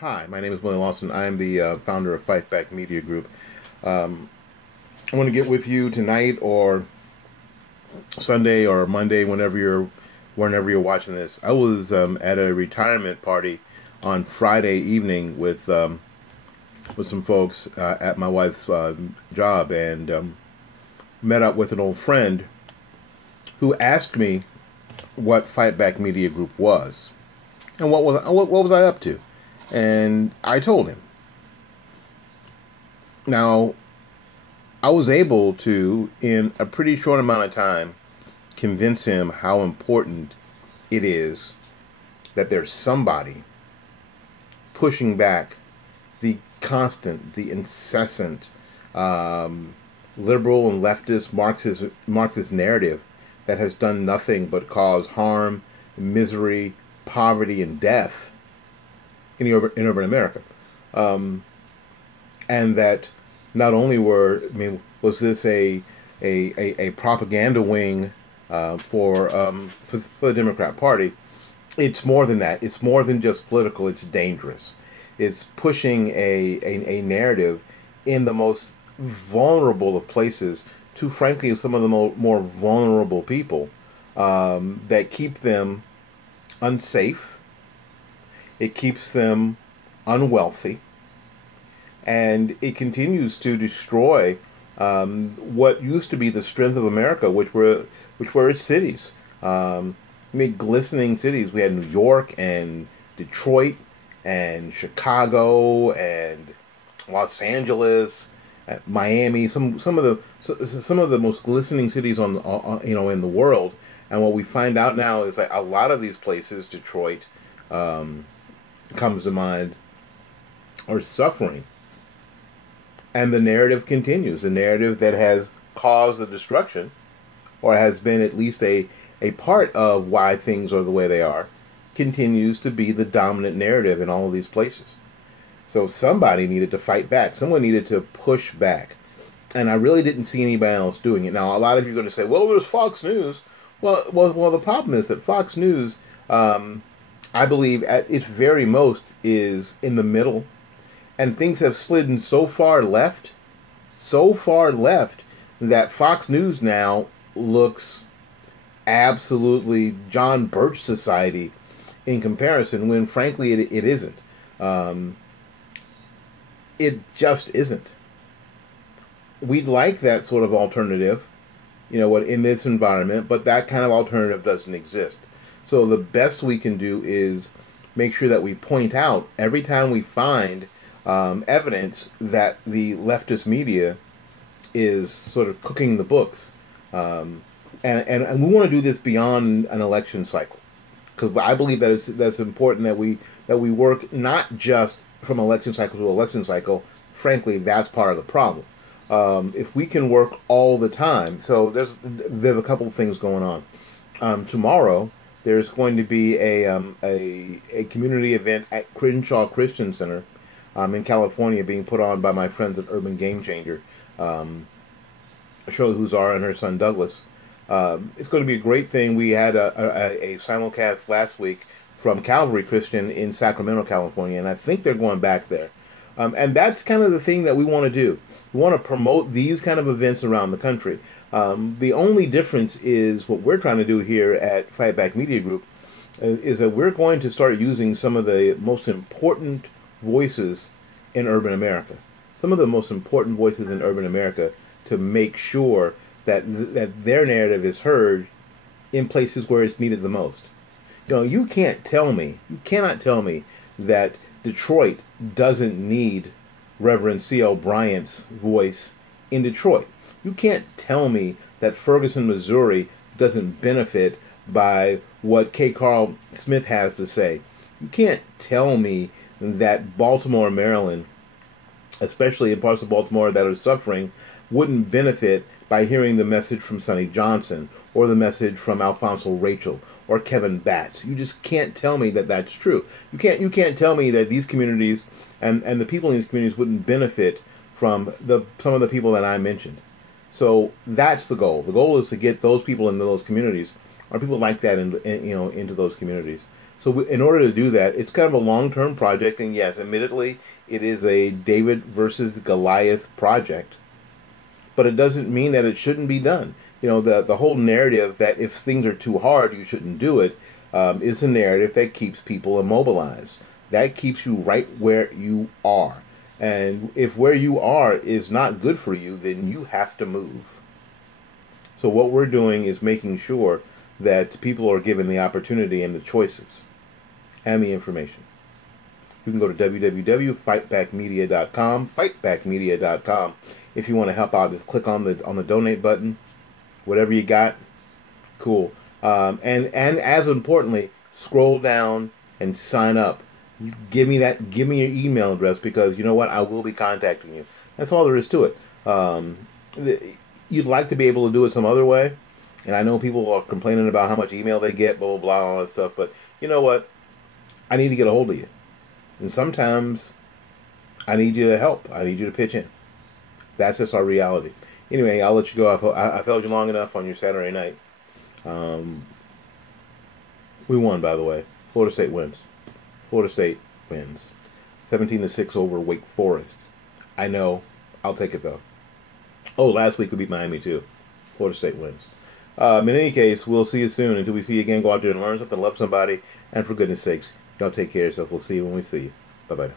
Hi, my name is William Lawson. I am the founder of Fight Back Media Group. I want to get with you tonight or Sunday or Monday, whenever you're watching this. I was at a retirement party on Friday evening with some folks at my wife's job, and met up with an old friend who asked me what Fight Back Media Group was and what was I up to. And I told him. Now, I was able to, in a pretty short amount of time, convince him how important it is that there's somebody pushing back the constant, the incessant liberal and leftist Marxist narrative that has done nothing but cause harm, misery, poverty, and death in urban America. And that not only was this a propaganda wing for the Democrat Party. It's more than that. It's more than just political. It's dangerous. It's pushing a narrative in the most vulnerable of places to, frankly, some of the more vulnerable people, that keep them unsafe. It keeps them unwealthy, and it continues to destroy what used to be the strength of America, which were its cities. Glistening cities. We had New York and Detroit and Chicago and Los Angeles, Miami. Some of the most glistening cities in the world. And what we find out now is that a lot of these places, Detroit comes to mind, are suffering. And the narrative continues. The narrative that has caused the destruction, or has been at least a part of why things are the way they are, continues to be the dominant narrative in all of these places. So somebody needed to fight back. Someone needed to push back. And I really didn't see anybody else doing it. Now, a lot of you are going to say, well, there's Fox News. Well, the problem is that Fox News, I believe, at its very most, is in the middle. And things have slidden so far left, that Fox News now looks absolutely John Birch Society in comparison, when frankly it isn't. It just isn't. We'd like that sort of alternative, in this environment, but that kind of alternative doesn't exist. So the best we can do is make sure that we point out every time we find evidence that the leftist media is sort of cooking the books. And we want to do this beyond an election cycle, because I believe that's important that we work not just from election cycle to election cycle. Frankly, that's part of the problem. If we can work all the time, so there's a couple of things going on. Tomorrow there's going to be a community event at Crenshaw Christian Center in California, being put on by my friends at Urban Game Changer, Shirley Huzar and her son Douglas. It's going to be a great thing. We had a simulcast last week from Calvary Christian in Sacramento, California, and I think they're going back there. And that's kind of the thing that we want to do. We want to promote these kind of events around the country. The only difference is what we're trying to do here at Fight Back Media Group is that we're going to start using some of the most important voices in urban America. Some of the most important voices in urban America, to make sure that their narrative is heard in places where it's needed the most. You cannot tell me that Detroit doesn't need Reverend C.L. Bryant's voice in Detroit. You can't tell me that Ferguson, Missouri doesn't benefit by what K. Carl Smith has to say. You can't tell me that Baltimore, Maryland, especially in parts of Baltimore that are suffering, wouldn't benefit by hearing the message from Sonny Johnson, or the message from Alfonso Rachel, or Kevin Batts. You just can't tell me that that's true. You can't tell me that these communities and the people in these communities wouldn't benefit from some of the people that I mentioned. So that's the goal. The goal is to get those people into those communities, or people like that into those communities. So in order to do that, it's kind of a long-term project, and yes, admittedly, it is a David versus Goliath project, but it doesn't mean that it shouldn't be done. The whole narrative that if things are too hard, you shouldn't do it, is a narrative that keeps people immobilized. That keeps you right where you are. And if where you are is not good for you, then you have to move. So what we're doing is making sure that people are given the opportunity and the choices and the information. You can go to www.fightbackmedia.com, fightbackmedia.com. If you want to help out, just click on the donate button. Whatever you got, cool. And as importantly, scroll down and sign up. Give me your email address, because you know what, I will be contacting you. That's all there is to it. You'd like to be able to do it some other way, and I know people are complaining about how much email they get, blah blah blah, all that stuff. But you know what, I need to get a hold of you, and sometimes I need you to help. I need you to pitch in. That's just our reality. Anyway, I'll let you go. I've held you long enough on your Saturday night. We won, by the way. Florida State wins. Florida State wins. 17-6 over Wake Forest. I know. I'll take it, though. Oh, last week we beat Miami, too. Florida State wins. In any case, we'll see you soon. Until we see you again, go out there and learn something, love somebody, and for goodness sakes, y'all take care of yourself. We'll see you when we see you. Bye-bye now.